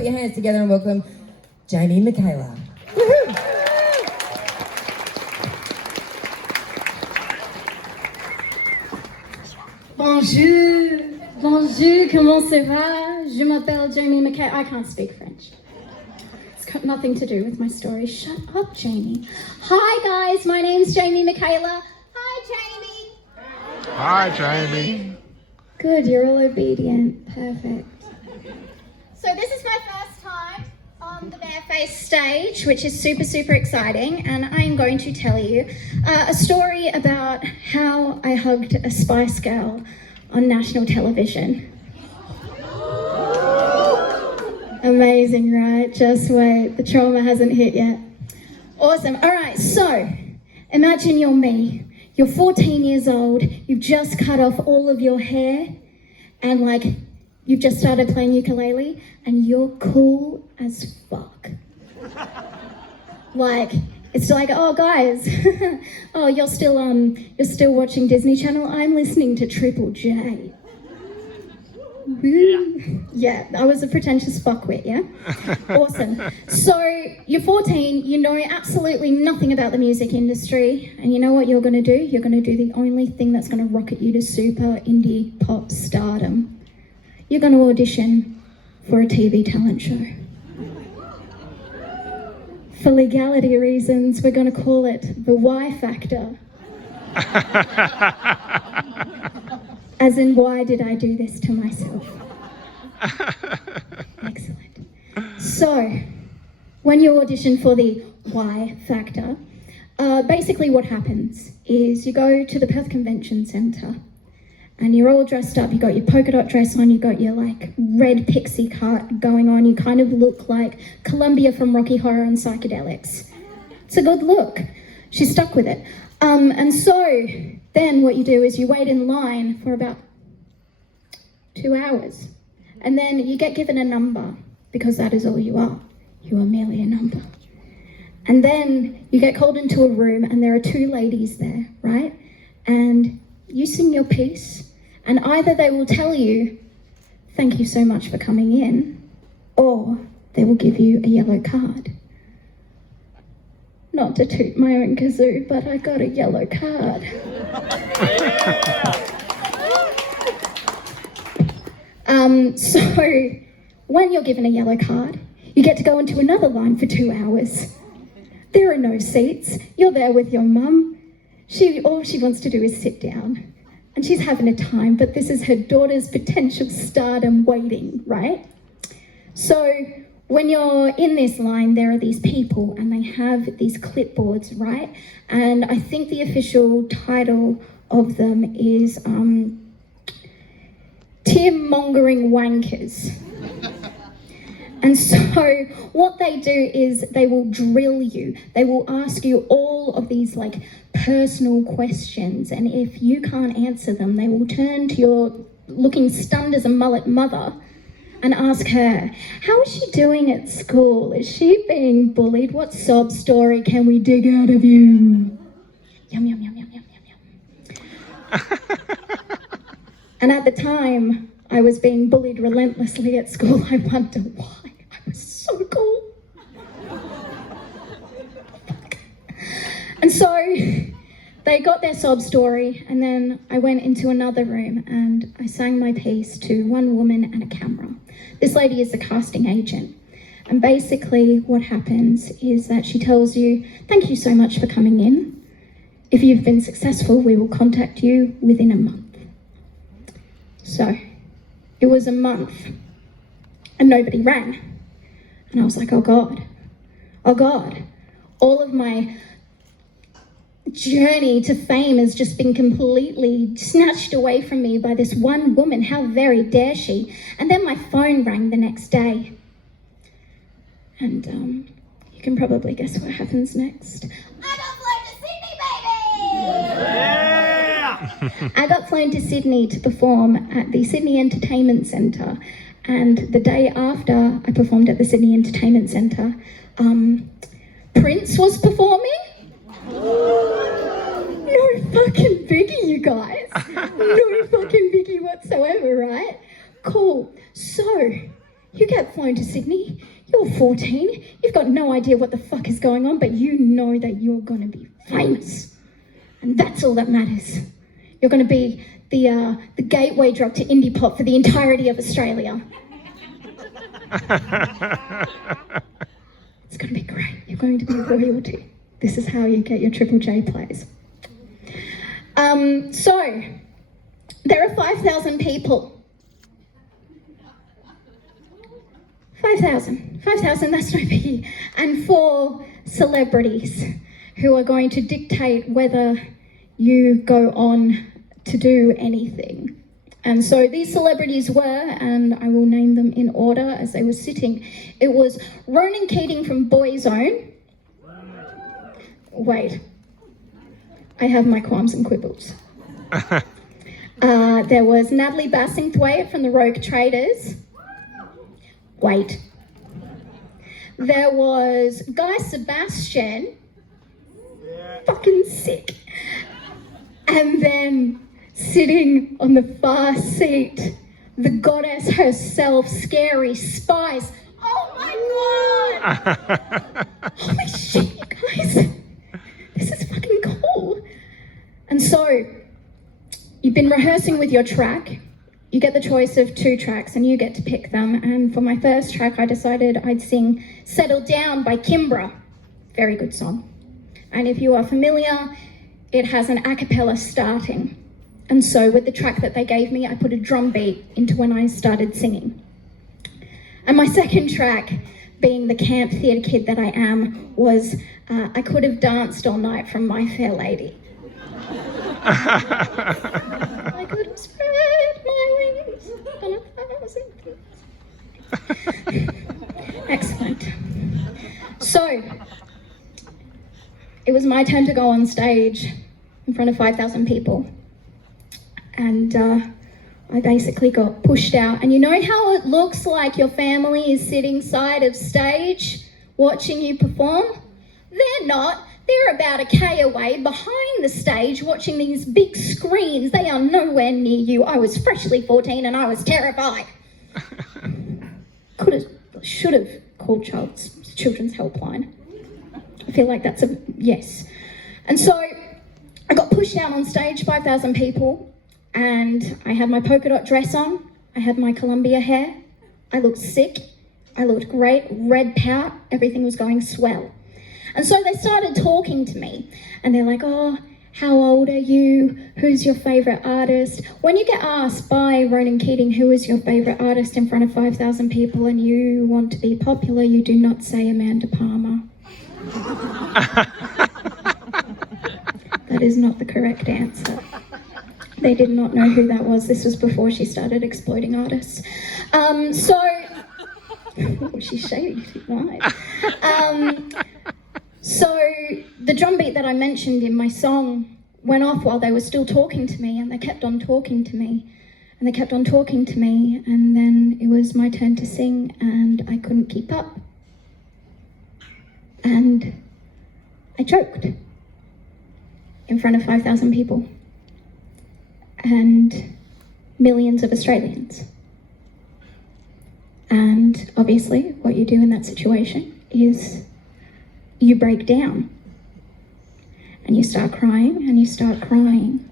put your hands together and welcome Jamie Mykaela. Woohoo! Bonjour. Bonjour, comment ça va? Je m'appelle Jamie Mykaela. I can't speak French. It's got nothing to do with my story. Shut up, Jamie. Hi, guys. My name's Jamie Mykaela. Hi, Jamie. Hi, Jamie. Good, you're all obedient. Perfect. So this is my first time on the Barefaced stage, which is super, super exciting. And I'm going to tell you a story about how I hugged a Spice Girl on national television. Amazing, right? Just wait, the trauma hasn't hit yet. Awesome. All right, so imagine you're me. You're 14 years old, you've just cut off all of your hair, and like, you've just started playing ukulele, and you're cool as fuck. Like, it's like, oh guys, oh you're still watching Disney Channel? I'm listening to Triple J. Yeah, I was a pretentious fuckwit, yeah? Awesome. So, you're 14, you know absolutely nothing about the music industry, and you know what you're gonna do? You're gonna do the only thing that's gonna rocket you to super indie pop stardom. You're gonna audition for a TV talent show. For legality reasons, we're gonna call it the Y Factor. As in, why did I do this to myself? Excellent. So, when you audition for the Y Factor, basically what happens is you go to the Perth Convention Centre and you're all dressed up, you got your polka dot dress on, you got your like red pixie cut going on, you kind of look like Columbia from Rocky Horror and Psychedelics. It's a good look. She's stuck with it. And so then what you do is you wait in line for about 2 hours. And then you get given a number, because that is all you are. You are merely a number. And then you get called into a room and there are 2 ladies there, right? And you sing your piece, and either they will tell you, thank you so much for coming in, or they will give you a yellow card. Not to toot my own kazoo, but I got a yellow card. So when you're given a yellow card, you get to go into another line for 2 hours. There are no seats. You're there with your mum. All she wants to do is sit down. And she's having a time, but this is her daughter's potential stardom waiting, right? So when you're in this line, there are these people and they have these clipboards, right? And I think the official title of them is tear-mongering wankers. And so what they do is they will drill you. They will ask you all of these like personal questions, and if you can't answer them, they will turn to your looking stunned as a mullet mother and ask her, how is she doing at school? Is she being bullied? What sob story can we dig out of you? Yum, yum, yum, yum, yum, yum, yum. And at the time I was being bullied relentlessly at school, I wonder why. I was so cool. And so they got their sob story, and then I went into another room and I sang my piece to one woman and a camera. This lady is the casting agent. And basically what happens is that she tells you, thank you so much for coming in. If you've been successful, we will contact you within a month. So it was a month and nobody rang. And I was like, oh God, all of my journey to fame has just been completely snatched away from me by this one woman. How very dare she? And then my phone rang the next day. And you can probably guess what happens next. I got flown to Sydney, baby! Yeah! I got flown to Sydney to perform at the Sydney Entertainment Centre. And the day after I performed at the Sydney Entertainment Centre, Prince was performing. No fucking biggie, you guys. No fucking biggie whatsoever, right? Cool. So, You get flown to Sydney, you're 14, you've got no idea what the fuck is going on, but you know that you're gonna be famous. And that's all that matters. You're gonna be the gateway drug to indie pop for the entirety of Australia. It's gonna be great. You're going to be royalty. This is how you get your Triple J plays. So, there are 5,000 people. 5,000, that's no biggie. And 4 celebrities who are going to dictate whether you go on to do anything. And so these celebrities were, and I will name them in order as they were sitting. It was Ronan Keating from Boyzone. Wait, I have my qualms and quibbles. There was Natalie Bassingthwaite from the Rogue Traders. Wait. There was Guy Sebastian. Fucking sick. And then sitting on the far seat, the goddess herself, Scary Spice. Oh my god! Holy shit, you guys. This is fucking cool. And so, you've been rehearsing with your track. You get the choice of 2 tracks and you get to pick them. And for my first track, I decided I'd sing Settle Down by Kimbra. Very good song. And if you are familiar, it has an a cappella starting. And so with the track that they gave me, I put a drum beat into when I started singing. And my second track, being the camp theatre kid that I am, was I Could Have Danced All Night from My Fair Lady. I could have spread my wings on 1,000 things. Excellent. So, it was my turn to go on stage in front of 5,000 people. And I basically got pushed out. And you know how it looks like your family is sitting side of stage watching you perform? They're not. They're about a K away behind the stage watching these big screens. They are nowhere near you. I was freshly 14 and I was terrified. Should have called children's helpline. I feel like that's a yes. And so I got pushed out on stage, 5,000 people, and I had my polka dot dress on. I had my Columbia hair. I looked sick. I looked great. Red pout. Everything was going swell. And so they started talking to me and they're like, oh, how old are you? Who's your favourite artist? When you get asked by Ronan Keating who is your favourite artist in front of 5,000 people and you want to be popular, you do not say Amanda Palmer. That is not the correct answer. They did not know who that was. This was before she started exploiting artists. She's shady, she's right. So the drum beat that I mentioned in my song went off while they were still talking to me, and they kept on talking to me, and they kept on talking to me, and then it was my turn to sing, and I couldn't keep up. And I choked in front of 5,000 people and millions of Australians. And obviously what you do in that situation is you break down and you start crying and you start crying.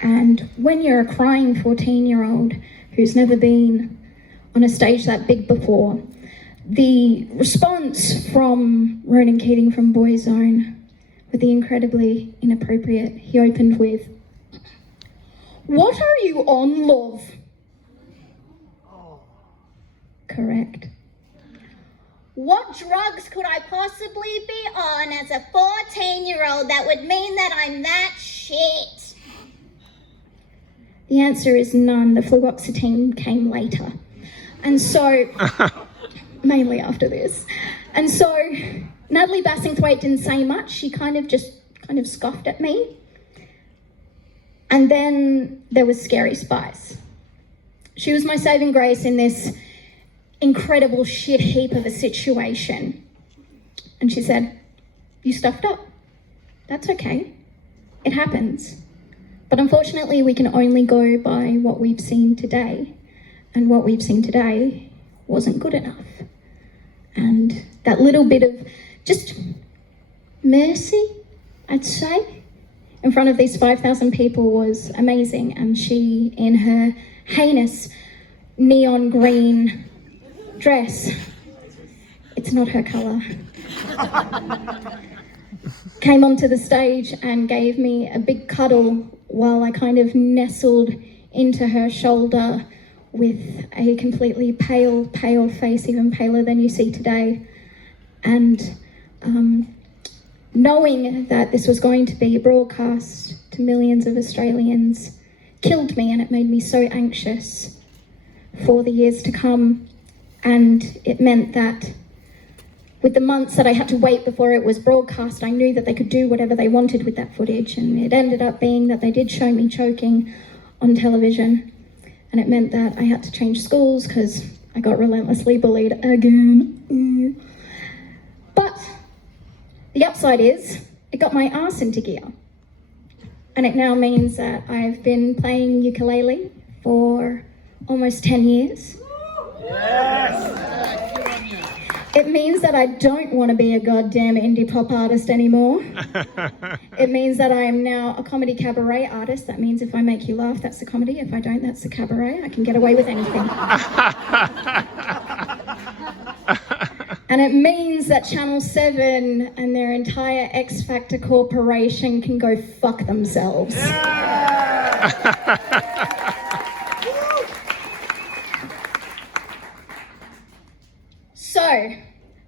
And when you're a crying 14-year-old who's never been on a stage that big before, the response from Ronan Keating from Boyzone with the incredibly inappropriate, he opened with, "What are you on, love?" Correct. What drugs could I possibly be on as a 14-year-old that would mean that I'm that shit? The answer is none. The fluoxetine came later. And so, mainly after this. And so, Natalie Bassingthwaite didn't say much. She kind of scoffed at me. And then there was Scary Spice. She was my saving grace in this incredible shit heap of a situation. And she said, "You stuffed up. That's okay. It happens. But unfortunately, we can only go by what we've seen today. And what we've seen today wasn't good enough. And that little bit of just mercy, I'd say, in front of these 5,000 people was amazing. And she, in her heinous neon green dress, it's not her colour, came onto the stage and gave me a big cuddle while I kind of nestled into her shoulder with a completely pale face, even paler than you see today. And knowing that this was going to be broadcast to millions of Australians killed me, and it made me so anxious for the years to come. And it meant that with the months that I had to wait before it was broadcast, I knew that they could do whatever they wanted with that footage. And it ended up being that they did show me choking on television. And it meant that I had to change schools because I got relentlessly bullied again. But the upside is it got my arse into gear. And it now means that I've been playing ukulele for almost 10 years. It means that I don't want to be a goddamn indie pop artist anymore. It means that I am now a comedy cabaret artist. That means if I make you laugh, that's the comedy. If I don't, that's the cabaret. I can get away with anything. And it means that Channel 7 and their entire X Factor corporation can go fuck themselves. So,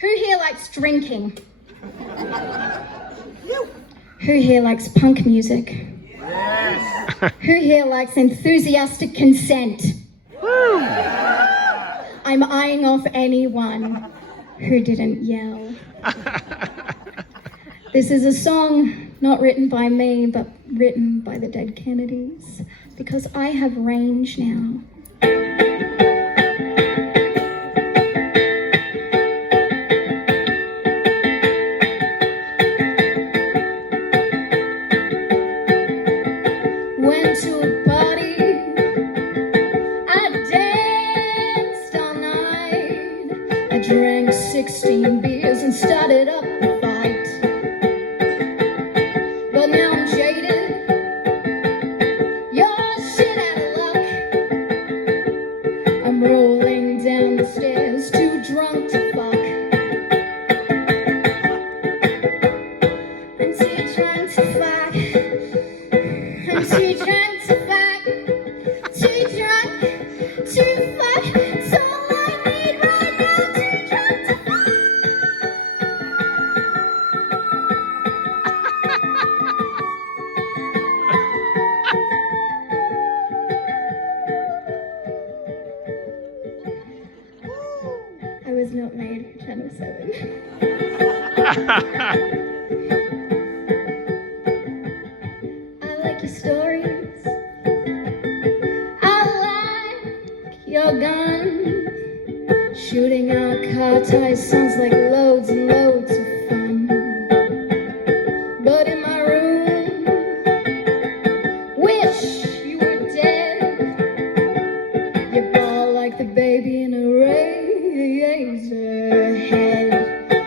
who here likes drinking? Who here likes punk music? Who here likes enthusiastic consent? I'm eyeing off anyone who didn't yell. This is a song not written by me, but written by the dead Kennedys, because I have range now. Went to a party, I danced all night, I drank 16 beers and started up a fight. But now I'm jaded, you're shit out of luck. I'm rolling down the stairs, too drunk to fuck. I'm too drunk to fuck. I'm too drunk to fuck, too drunk to fuck. It's all I need right now, too drunk to fuck. I was not made for Channel 7. I like your stories. I like your gun. Shooting out car tires sounds like loads and loads of fun. But in my room, wish you were dead. You bawl like the baby in a razor head.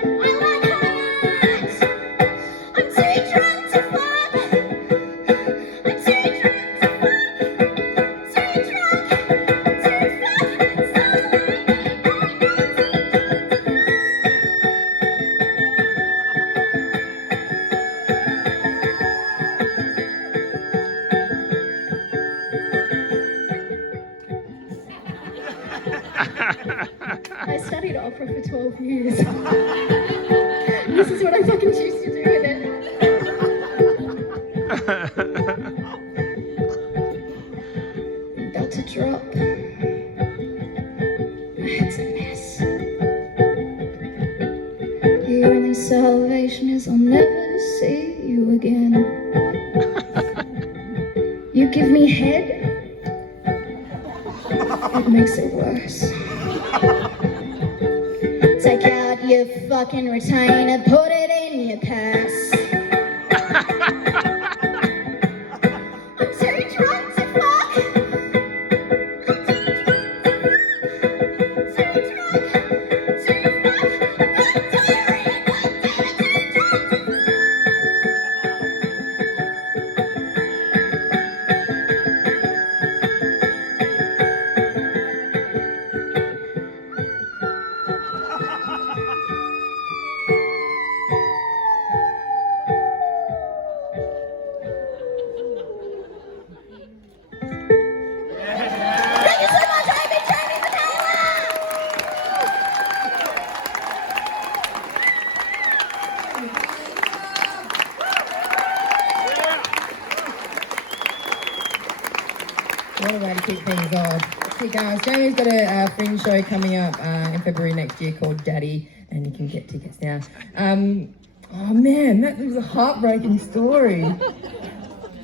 I like highlights. I'm too drunk to fuck. I'm too drunk to fuck. Too drunk to fuck. It's all I need right now. I studied opera for 12 years. This is what I fucking choose to do with it. I'm about to drop. My head's a mess. Your only salvation is I'll never see you again. You give me head, it makes it worse. Take out your fucking retainer, put it in your purse. I'm too drunk to fuck. I'm too drunk to fuck. Too drunk. What a way to kick things off. Okay, guys, Jamie's got a fringe show coming up in February next year called Daddy, and you can get tickets now. Oh man, that was a heartbreaking story.